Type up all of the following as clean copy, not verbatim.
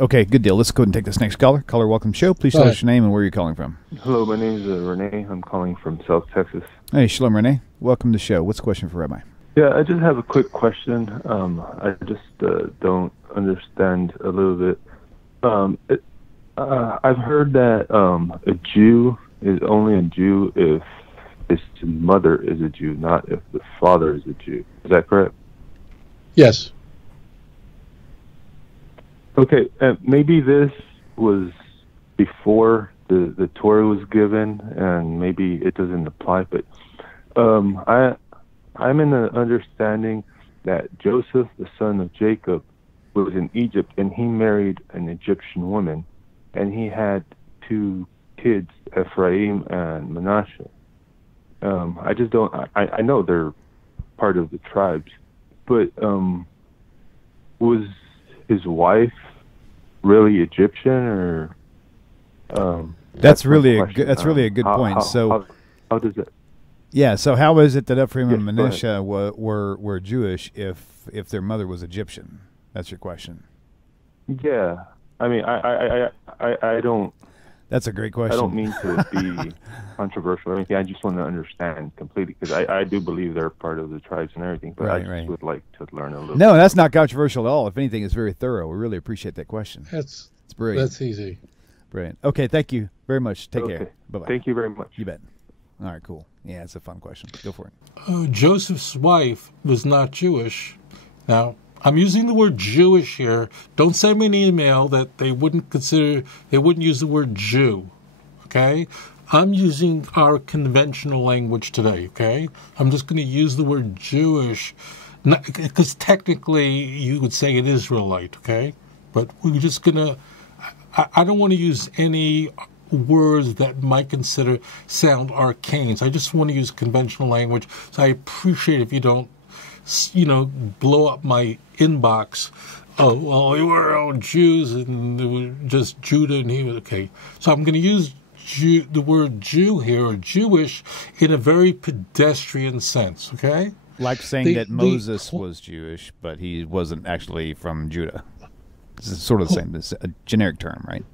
Okay, good deal. Let's go ahead and take this next caller. Caller, welcome to the show. Please tell us your name and where you're calling from. Hello, my name is Renee. I'm calling from South Texas. Hey, shalom, Renee. Welcome to the show. What's the question for Rabbi? Yeah, I just have a quick question. I just don't understand a little bit. I've heard that a Jew is only a Jew if his mother is a Jew, not if the father is a Jew. Is that correct? Yes. Okay, maybe this was before the Torah was given, and maybe it doesn't apply, but I'm in the understanding that Joseph, the son of Jacob, was in Egypt, and he married an Egyptian woman, and he had two kids, Ephraim and Manasseh. I just don't. I know they're part of the tribes, but was his wife really Egyptian, or? That's really a good point. How does it? Yeah. So how is it that Ephraim and Manasseh were Jewish if their mother was Egyptian? That's your question. Yeah. I mean, I don't. That's a great question. I don't mean to be controversial or anything. I just want to understand completely, because I do believe they're part of the tribes and everything, but I just would like to learn a little. No, that's not controversial at all. If anything, it's very thorough. We really appreciate that question. It's brilliant. That's easy. Brilliant. Okay, thank you very much. Take care. Bye-bye. Thank you very much. You bet. All right, cool. Yeah, it's a fun question. Go for it. Joseph's wife was not Jewish. Now, I'm using the word Jewish here. Don't send me an email that they wouldn't use the word Jew, okay? I'm using our conventional language today, okay? I'm just going to use the word Jewish, because technically you would say it is Israelite, okay? But we're just going to, I don't want to use any words that might sound arcane. So I just want to use conventional language. So I appreciate if you don't, blow up my inbox. Oh, well, we were all Jews and they were just Judah and he was okay. So I'm going to use the word Jew here, or Jewish, in a very pedestrian sense, okay? Like saying that Moses was Jewish, but he wasn't actually from Judah. This is sort of the same. This is a generic term, right?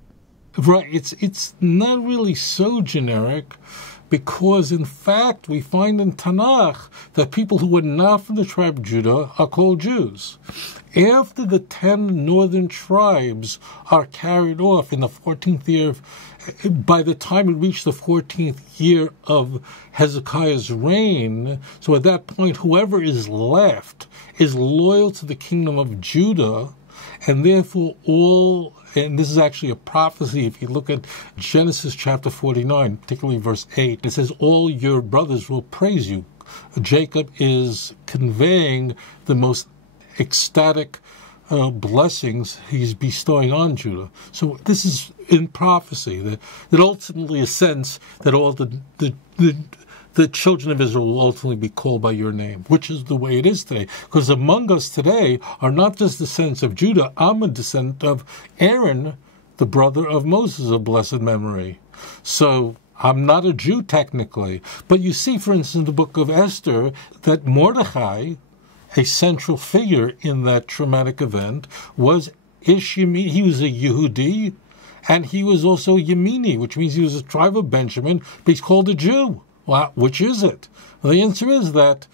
Right. It's not really so generic, because in fact we find in Tanakh that people who are not from the tribe of Judah are called Jews. After the 10 northern tribes are carried off in the 14th year, by the time it reached the 14th year of Hezekiah's reign, so at that point whoever is left is loyal to the kingdom of Judah, and therefore and this is actually a prophecy. If you look at Genesis chapter 49, particularly verse 8, it says, all your brothers will praise you. Jacob is conveying the most ecstatic blessings he's bestowing on Judah. So this is in prophecy, that ultimately a sense that all the children of Israel will ultimately be called by your name, which is the way it is today. Because among us today are not just descendants of Judah. I'm a descendant of Aaron, the brother of Moses of blessed memory. So I'm not a Jew technically. But you see, for instance, in the book of Esther, that Mordechai, a central figure in that traumatic event, was Ishmael. He was a Yehudi, and he was also Yemeni, which means he was a tribe of Benjamin, but he's called a Jew. Well, which is it? Well, the answer is that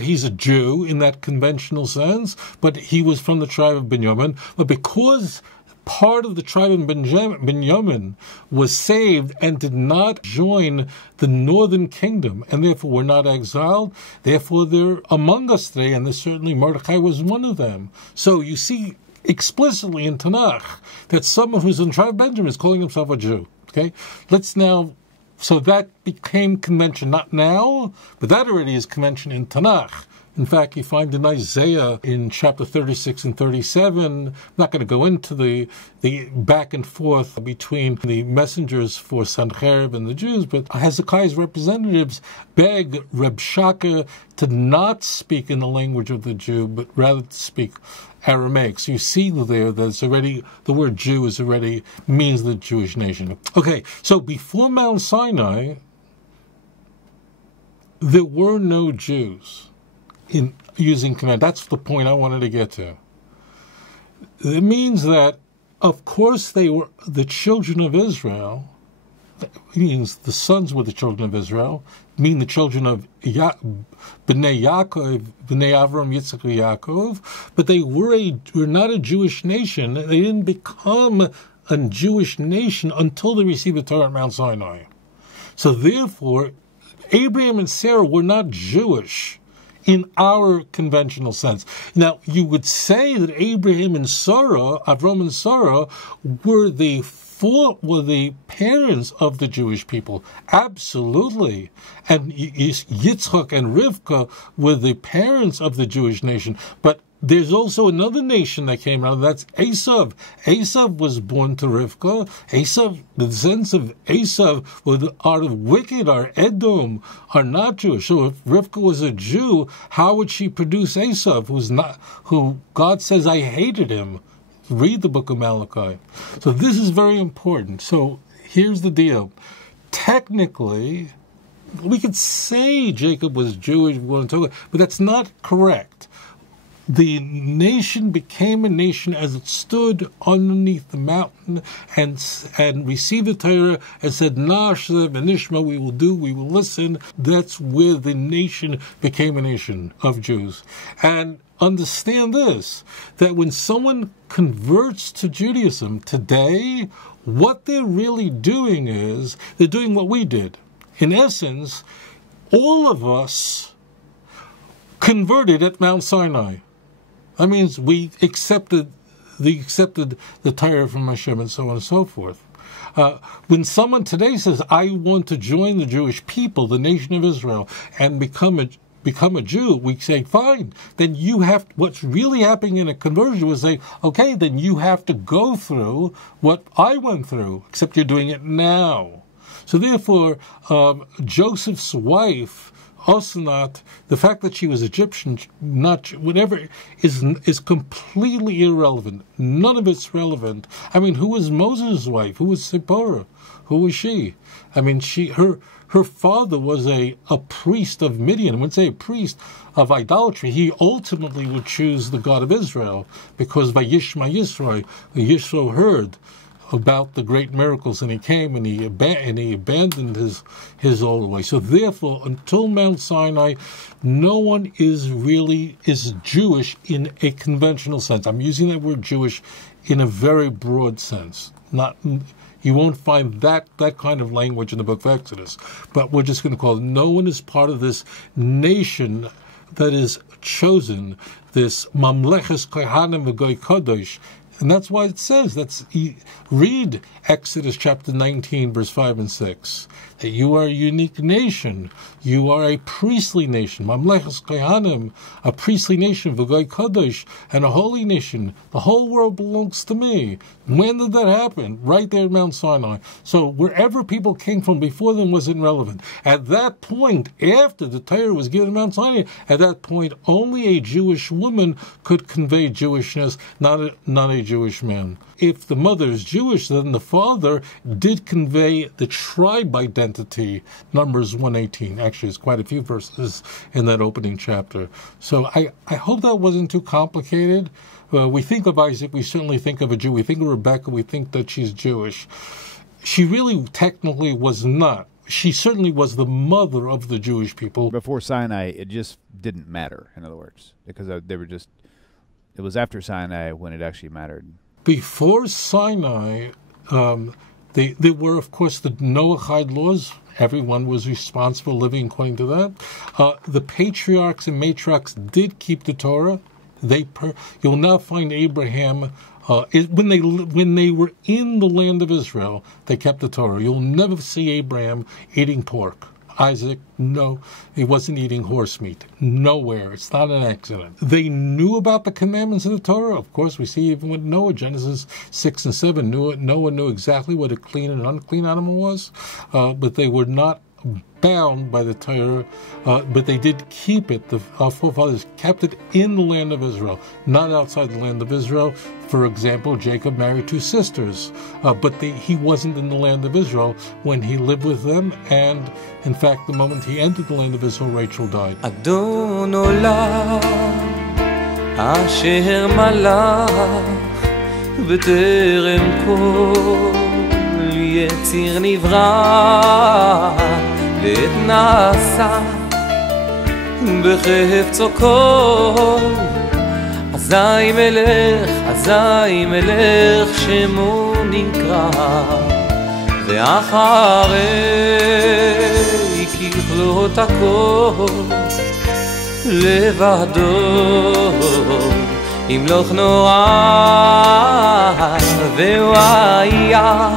he's a Jew in that conventional sense, but he was from the tribe of Benjamin. But because part of the tribe of Benjamin was saved and did not join the northern kingdom, and therefore were not exiled, therefore they're among us today, and certainly Mordechai was one of them. So you see explicitly in Tanakh that someone who's in the tribe of Benjamin is calling himself a Jew. Okay? So that became convention, not now, but that already is convention in Tanakh. In fact, you find in Isaiah in chapter 36 and 37, I'm not going to go into the back and forth between the messengers for Sancherib and the Jews, but Hezekiah's representatives beg Reb Shaka to not speak in the language of the Jew, but rather to speak Aramaic. So you see there that it's already, the word Jew is already means the Jewish nation. Okay, so before Mount Sinai, there were no Jews in using command. That's the point I wanted to get to. It means that of course, they were the children of Israel. Means the sons were the children of Israel, mean the children of Bnei Yaakov, Bnei Avram, Yitzchak, Yaakov, but they were not a Jewish nation. They didn't become a Jewish nation until they received the Torah at Mount Sinai. So therefore, Abraham and Sarah were not Jewish in our conventional sense. Now, you would say that Abraham and Sarah, Avram and Sarah, were the parents of the Jewish people. Absolutely. And Yitzchak and Rivka were the parents of the Jewish nation. But there's also another nation that came out, that's Esav. Esav was born to Rivka. Esav, the descendants of Esav are wicked, are Edom, are not Jewish. So if Rivka was a Jew, how would she produce Esav, who God says, I hated him? Read the book of Malachi. So this is very important. So here's the deal. Technically, we could say Jacob was Jewish, but that's not correct. The nation became a nation as it stood underneath the mountain and received the Torah and said, Na'aseh v'nishma, we will listen. That's where the nation became a nation of Jews. And understand this, that when someone converts to Judaism today, what they're really doing is, they're doing what we did. In essence, all of us converted at Mount Sinai. That means we accepted the Torah from Hashem and so on and so forth. When someone today says, I want to join the Jewish people, the nation of Israel, and become a Jew, we say, fine. Then what's really happening in a conversion was say, okay, then you have to go through what I went through, except you're doing it now. So therefore, Joseph's wife, Osnat, the fact that she was Egyptian, not whatever, is completely irrelevant. None of it's relevant. I mean, who was Moses' wife? Who was Zipporah? Who was she? I mean, her father was a priest of Midian. I wouldn't say a priest of idolatry. He ultimately would choose the God of Israel because Vayishma Yisro, Yisro heard about the great miracles, and he came and he abandoned his old way. So therefore, until Mount Sinai, no one is Jewish in a conventional sense. I'm using that word Jewish in a very broad sense. You won't find that kind of language in the book of Exodus. But we're just going to call it, no one is part of this nation that is chosen, this Mamleches Kohanim v'Goy Kodesh. And that's why it says, read Exodus chapter 19, verse 5 and 6, that you are a unique nation. You are a priestly nation. Mamleches Kohanim, a priestly nation, v'Goy Kodesh, and a holy nation. The whole world belongs to me. When did that happen? Right there at Mount Sinai. So wherever people came from before them wasn't relevant. At that point, after the Torah was given at Mount Sinai, at that point, only a Jewish woman could convey Jewishness, not a Jewish man. If the mother is Jewish, then the father did convey the tribe identity, Numbers 118. Actually, there's quite a few verses in that opening chapter. So I hope that wasn't too complicated. We think of Isaac, we certainly think of a Jew. We think of Rebecca, we think that she's Jewish. She really technically was not. She certainly was the mother of the Jewish people. Before Sinai, it just didn't matter, in other words, because they were just, it was after Sinai when it actually mattered. Before Sinai, there were, of course, the Noahide laws. Everyone was responsible living according to that. The patriarchs and matriarchs did keep the Torah. You'll now find Abraham, when they were in the land of Israel, they kept the Torah. You'll never see Abraham eating pork. Isaac, no, he wasn't eating horse meat. Nowhere. It's not an accident. They knew about the commandments of the Torah. Of course, we see even with Noah, Genesis 6 and 7, Noah knew exactly what a clean and unclean animal was, but they were not bound by the Torah, but they did keep it. Our forefathers kept it in the land of Israel, not outside the land of Israel. For example, Jacob married two sisters, but he wasn't in the land of Israel when he lived with them, and in fact, the moment he entered the land of Israel, Rachel died. Adon olam asher malach בטרם כל יציר נברא ועת נעשה בחפצו כל אזי מלך שמו נקרא ואחרי ככלות הכל לבדו ימלוך נורא והוא היה